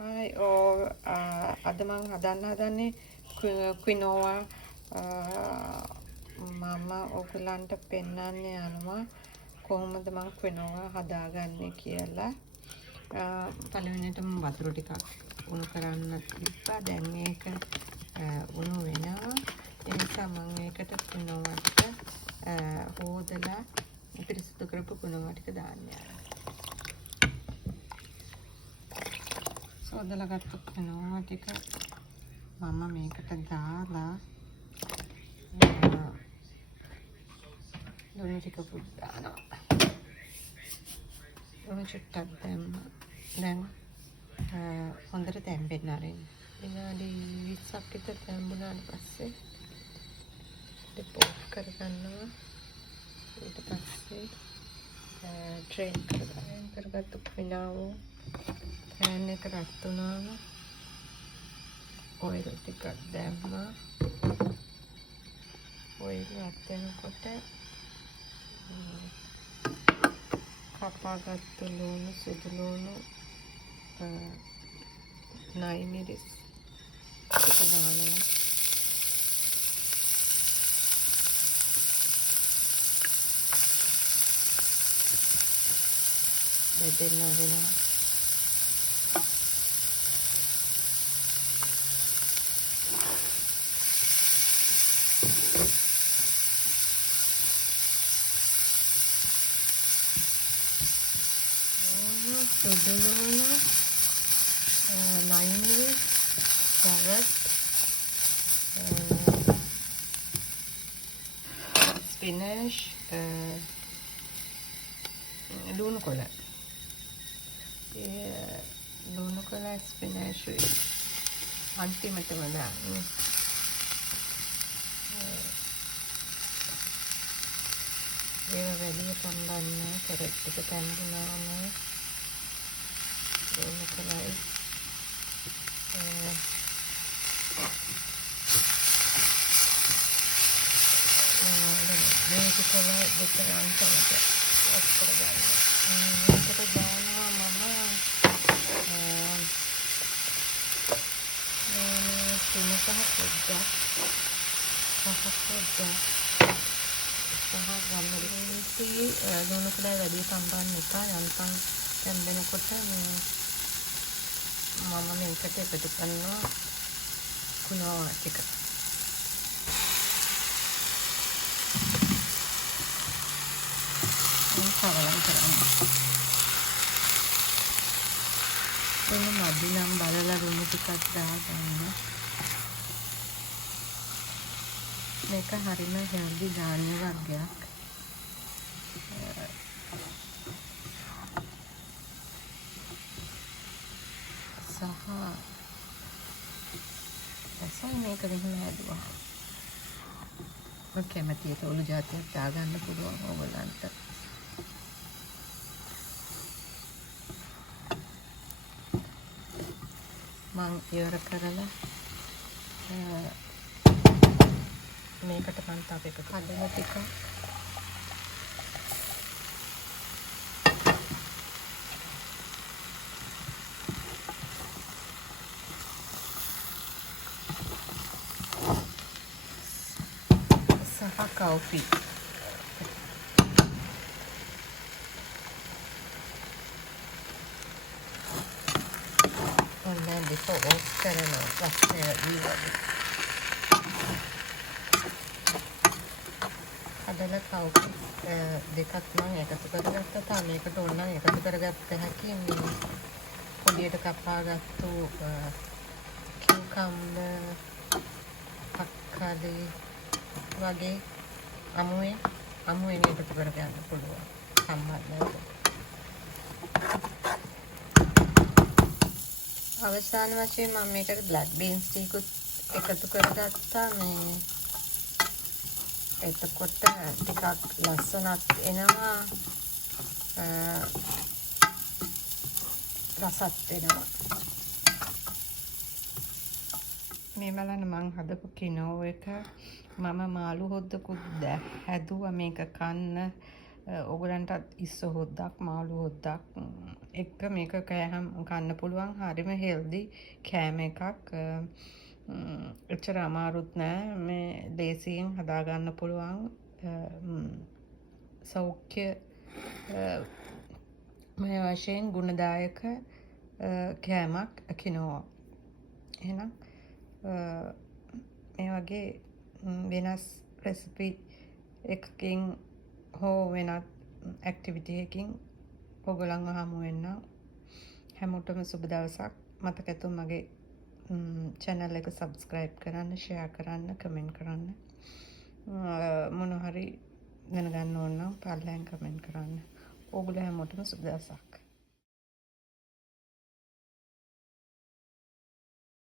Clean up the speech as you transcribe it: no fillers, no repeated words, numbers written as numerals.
Hi, අද මං හදන්නේ Quinoa. මම ඔයගලන්ට පෙන්වන්න යනවා කොහොමද මං Quinoa හදාගන්නේ කියලා. පළවෙනියට මම වතුර ටිකක් උණු කරන්න තිබ්බා. දැන් මේක උණු වෙනවා. ඒ නිසා මම මේකට Quinoa ටික හොදලා පිරිසිදු කරපු Quinoa ටික දාන්න යනවා. සෝදලා ගත්ත Quinoa ටික මම මේකට දාලා ලුණු ටිකකුත් දානවා. ලුණු චුට්ටක් දැම්මා. දැන් හොඳට තැම්බෙන්න ආරින්න. විනාඩි 20ක් විතර තැම්බුණාට පස්සේ ඩිපෝට් කරගන්නවා. ඊට පස්සේ ඩ්‍රේන් කරගත්තු Quinoa පෑන් එක රත් වුණාම ඔයිල් ටිකක් දැම්මා. ඔයිල් රත් වෙනකොට කපාගත්තු ලුණු, සුදු ලුණු, නයි මිරිස් ටික දානවා. බෙදෙන්න ආරිනවා. සුදු ලුණු, නයි මිරිස්, කැරට්, ස්පිනච්, ලුණු කොළ. ලුණු කොළ ස්පිනච් අන්තිමටම දාන්න. ඒව වැඩි තම්බන්න කැරට් ටික තැම්බුණාම ලුණු කොළයි මේක කොළ දෙක අන්තිමට ඔෆ් කරගන්න. මේකට දානවා මම සුණු සහ පොඩ්ඩක් ලුණු කොළ වැඩි තම්බන්න එපා. යන්තම් තැම්බෙනකොට මම මේකට එකතු කරනවා Quinoa ටික. මේ කවලම් කරනවා. එන්න මදි නම් බලලා ලුණු ටිකක් දාගන්න. මේක හරිම healthy ධාන්‍ය වර්ගයක්. සහ මේක මෙහෙම හැදුවා. මම කැමති ඒක ඔලු જાතියක් දාගන්න පුළුවන් ඕගොල්ලන්ට. මම ඉවර කරලා මේකට මම තව එක කඩන ටික coffee. And then before off කරනවා ප්‍රශ්නය දීලා. අදලා coffee දෙකක් මම එකතු කරගත්තා. තා මේකට ඕන නම් එකතු කරගත්ත හැකි. මේ පොඩියට කපාගත්තු cucumber, තක්කාලි වගේ අමුවෙන් එකතු කරගන්න පුළුවන්. සම්මතයි. අවසාන වශයෙන් මම මේකට black beans ටිකත් එකතු කරගත්තා. මේ එතකොට ටිකක් ලස්සනක් එනවා. රසත් වෙනවා. මේ බලන්න මං හදපු Quinoa එක මම මාළු හොද්දකුත් හැදුවා මේක කන්න. ඔයගලන්ටත් ඉස්ස හොද්දක් මාළු හොද්දක් එක්ක මේක කෑහම් කන්න පුළුවන් හරිම හෙල්දි කෑම එකක්. එච්චර අමාරුත් නෑ මේ ලේසියෙන් හදාගන්න පුළුවන් සෞඛ්‍ය මේ වශයෙන් ගුණදායක කෑමක් කිනෝවා. එහෙනම් මේ වගේ වෙනස් රෙසිපි එකකින් හෝ වෙනත් ඇක්ටිවිටි එකකින් ඔයගොල්ලන්ව හමු වෙන්න. හැමෝටම සුබ දවසක්. මතක ඇතුව මගේ channel එක subscribe කරන්න, share කරන්න, comment කරන්න. මොන හරි දැනගන්න ඕන නම් පල්ලෙන් comment කරන්න. ඔයගොල්ලෝ හැමෝටම සුබ දවසක්.